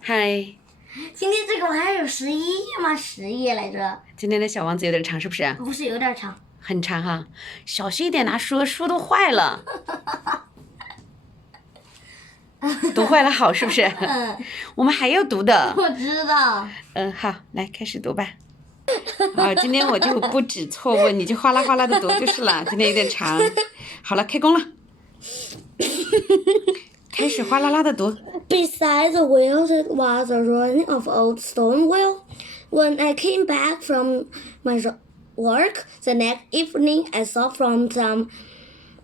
嗨，今天这个我还有11页吗？10页来着。今天的小王子有点长，是不是？不是有点长。很长哈，小心一点拿书，书都坏了。读坏了好是不是？我们还要读的。我知道。好，来开始读吧。今天我就不指错误，你就哗啦哗啦的读就是了。今天有点长。好了，开工了。开始哗啦啦的读。 Beside the wheel it was a running of old stone wheel. When I came back from my work the next evening, I saw from some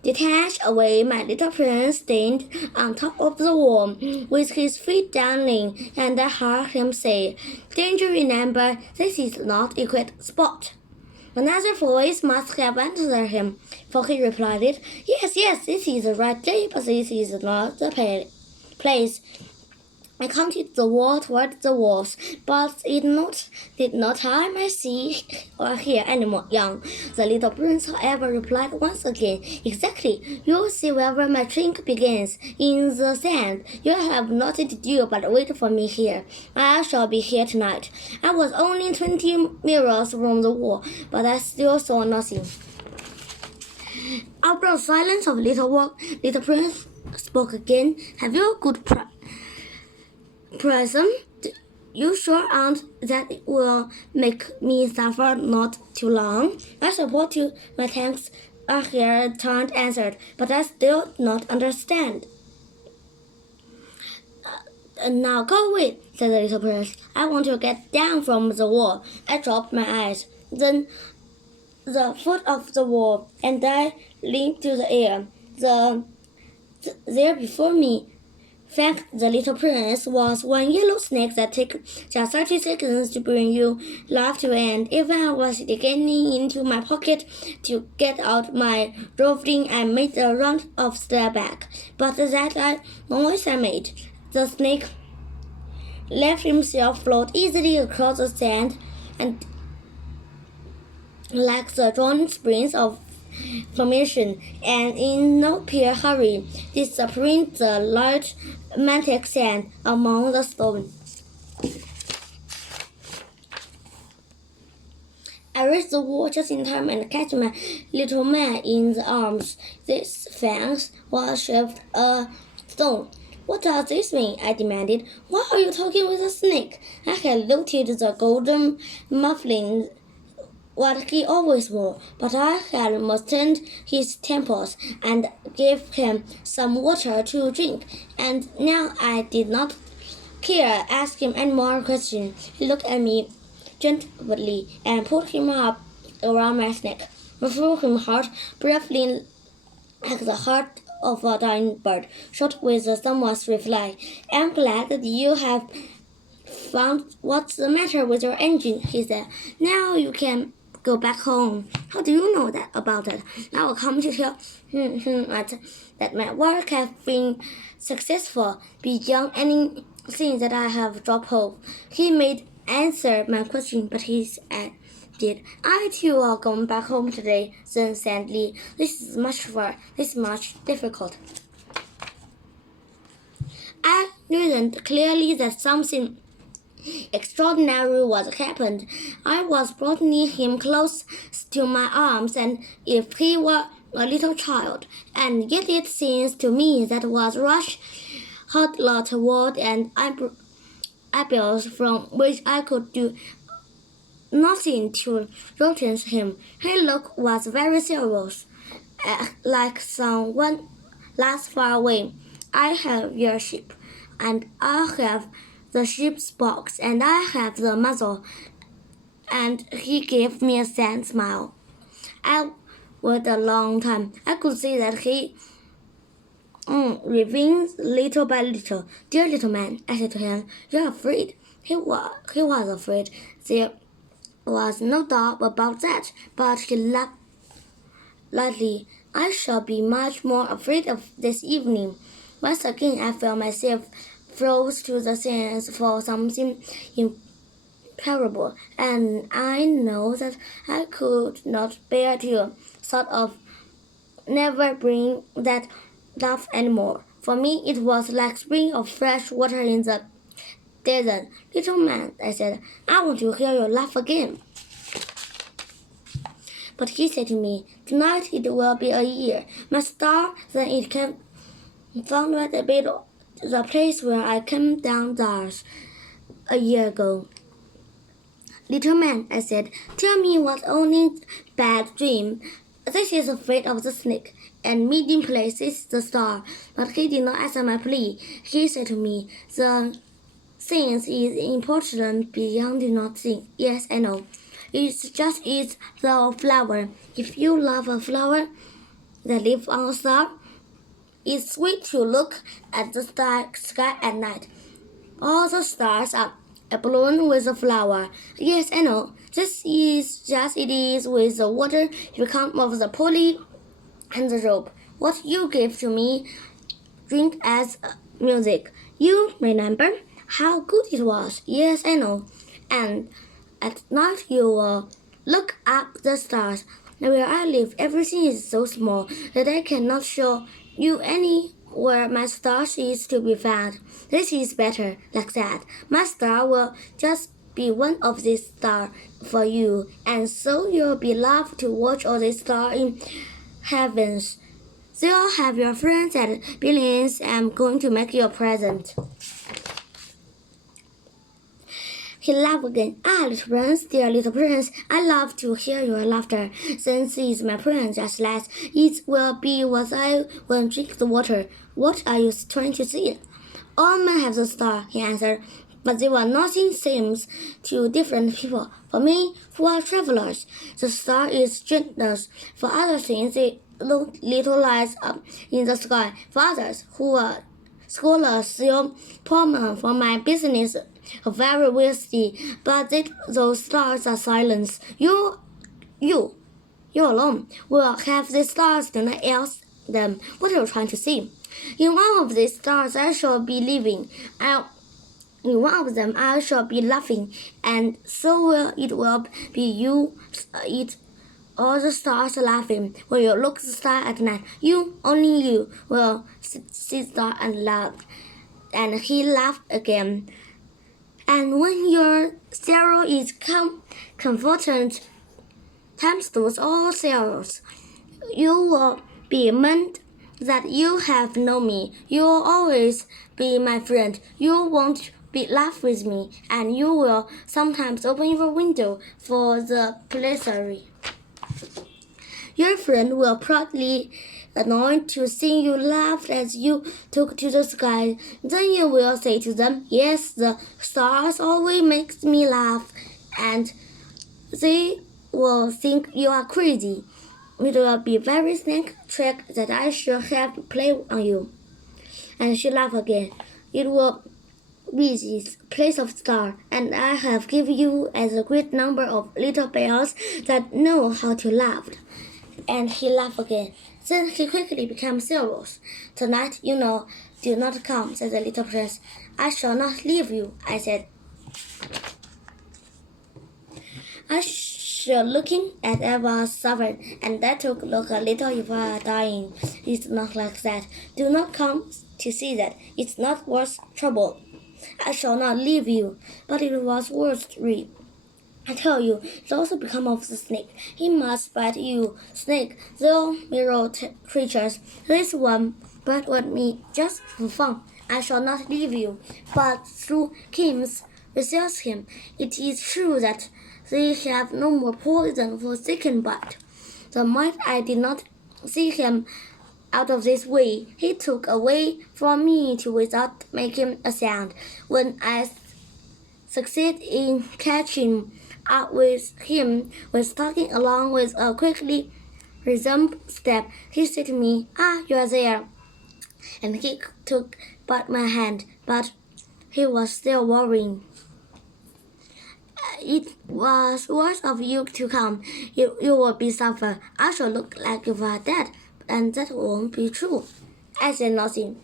detached away my little prince standing on top of the wall, with his feet dangling, and I heard him say, "Don't you remember, this is not a quiet spot?" Another voice must have answered him, for he replied, "Yes, yes, this is the right day, but this is not the place." I counted the wall toward the walls, but it did not time I see or hear any more young. The little prince, however, replied once again, "Exactly. You see wherever my trink begins, in the sand. You have nothing to do but wait for me here. I shall be here tonight." I was only 20 mirrors from the wall, but I still saw nothing. After a silence of a little while, little prince spoke again. "Have you a good present? You sure aren't that it will make me suffer not too long?" "I support you. My thanks are here," Taunt answered, "but I still not understand." "Now go away," said the little prince. "I want to get down from the wall." I dropped my eyes. Then the foot of the wall, and I leaped to the air. There before me, thank the little prince, was one yellow snake that took just 30 seconds to bring you laughter, and even I was getting into my pocket to get out my roving, I made a round of step back. But that noise I made, the snake let himself float easily across the sand, and like the drawn springs of formation, and in no peer hurry, disappearing the large magnetic sand among the stones. I reached the wall just in time and catch my little man in the arms. This fangs was shoved a stone. "What does this mean?" I demanded. "Why are you talking with a snake?" I had noted the golden muffling, what he always wore, but I had moistened his temples and gave him some water to drink, and now I did not care to ask him any more questions. He looked at me gently and put him up around my neck. I threw him hard, briefly, like the heart of a dying bird, shot with a somewhat reply. "I'm glad that you have found what's the matter with your engine," he said. "Now you can go back home." "How do you know about it?" "I will come to tell that my work has been successful beyond anything that I have dropped hope." He made answer my question, but he did. "I too are going back home today," then sadly. "This is much difficult." I reasoned clearly that something extraordinary was happened. I was bringing him close to my arms, and if he were a little child, and yet it seems to me that was rush huddled toward an abyss from which I could do nothing to rouse him. His look was very serious, like someone last far away. "I have your sheep, and I have the sheep's box, and I have the muzzle." And he gave me a sad smile. I waited a long time. I could see that he revealed little by little. "Dear little man," I said to him, "you're afraid." He was afraid. There was no doubt about that, but he laughed lightly. "I shall be much more afraid of this evening." Once again I felt myself froze to the sense for something imparable, and I know that I could not bear to thought of never bring that laugh anymore. For me, it was like spring of fresh water in the Didn't. Little man, I said, I want to hear your laugh again. But he said to me, tonight it will be a year. My star, then it came found at a bit the place where I came down stairs a year ago. Little man, I said, tell me what's only bad dream. This is afraid of the snake, and meeting place is the star. But he did not answer my plea. He said to me, the science is important beyond nothing. Yes, I know. It's just the flower. If you love a flower that lives on a star, it's sweet to look at the sky at night. All the stars are blown with a flower. Yes, I know. This is just it is with the water. You come off the pulley and the rope. What you gave to me, drink as music. You remember how good it was? Yes, I know. And at night you will look up the stars. Where I live, everything is so small that I cannot show you anywhere my star is to be found. This is better, like that. My star will just be one of these stars for you, and so you'll be loved to watch all these stars in heavens. They'll have your friends and billions. I'm going to make you a present. He laughed again. Ah, little prince, dear little prince, I love to hear your laughter. Since it's my prince, just let it will be what I will drink the water. What are you trying to say? All men have the star, he answered, but they were nothing seems to different people. For me, who are travelers, the star is gentleness. For other things, they look little lights up in the sky. For others, who are scholars, still prominent for my business, very wealthy, but those stars are silent. You alone will have the stars, do not else them. What are you trying to say? In one of these stars I shall be living. In one of them I shall be laughing, and so will be you. All the stars laughing. When you look at the star at night, only you, will see star and laugh. And he laughed again. And when your sorrow is comforted times those all sorrows, you will be meant that you have known me. You will always be my friend. You won't laugh with me, and you will sometimes open your window for the pleasure. Your friend will proudly annoyed to see you laugh as you took to the sky. Then you will say to them, yes, the stars always make me laugh, and they will think you are crazy. It will be very snake trick that I should have played on you. And she laughed again. It will be this place of star, and I have given you as a great number of little bears that know how to laugh. And he laughed again. Then he quickly became serious. Tonight, do not come, said the little prince. I shall not leave you, I said. I shall looking at Eva's suffering, and that took look a little if I are dying. It's not like that. Do not come to see that. It's not worth trouble. I shall not leave you, but it was worth read. I tell you, it also become of the snake. He must bite you, snake, though mirror creatures. This one bite at me just for fun. I shall not leave you, but through Kim's resist him. It is true that they have no more poison for second bite. The night I did not see him out of this way, he took away from me without making a sound. When I succeed in catching up with him, was talking along with a quickly resumed step, he said to me, "Ah, you are there." And he took but my hand, but he was still worrying. It was worth of you to come. You will be suffer. I shall look like you are dead, and that won't be true. I said nothing.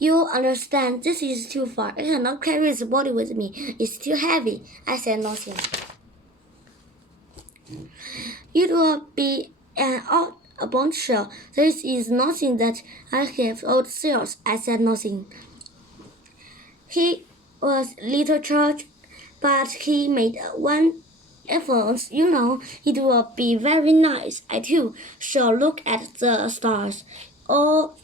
You understand, this is too far. I cannot carry the body with me. It's too heavy. I said nothing. It will be an odd bombshell. This is nothing that I have old seals. I said nothing. He was little church, but he made one effort. It will be very nice. I too shall look at the stars. All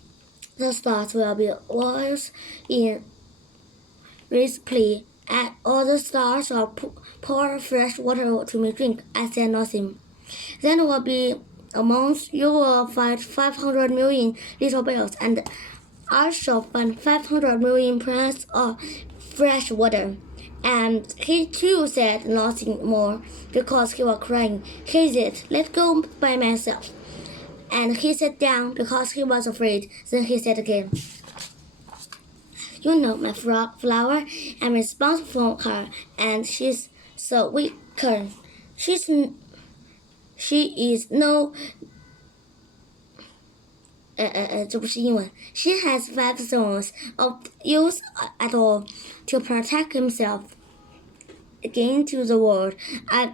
the stars will be wise in play. And all the stars shall pour fresh water to me drink. I said nothing. Then will be a month. You will find 500 million little bells, and I shall find 500 million plants of fresh water. And he too said nothing more because he was crying. He said, "Let's go by myself." And he sat down because he was afraid. Then he said again, "You know my flower. I'm responsible for her, and she's so wicked. She is no 这不是英文。She has 5 stones of use at all to protect himself against the world. I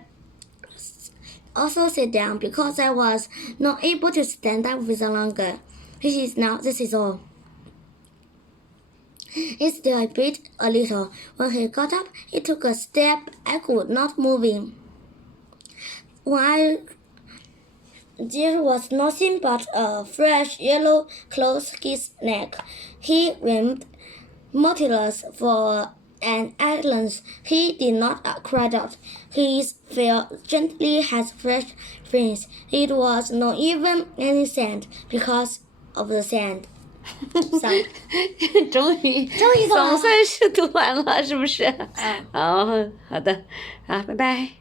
also sat down because I was not able to stand up with longer. This is all." He still bit a little. When he got up, he took a step. I could not move him. There was nothing but a fresh yellow cloth his neck. He remained motionless for an instant. He did not cry out. His fell gently as fresh springs. It was not even any sand because of the sand. 终于终于读完了总算是读完了，是不是？好的，拜拜。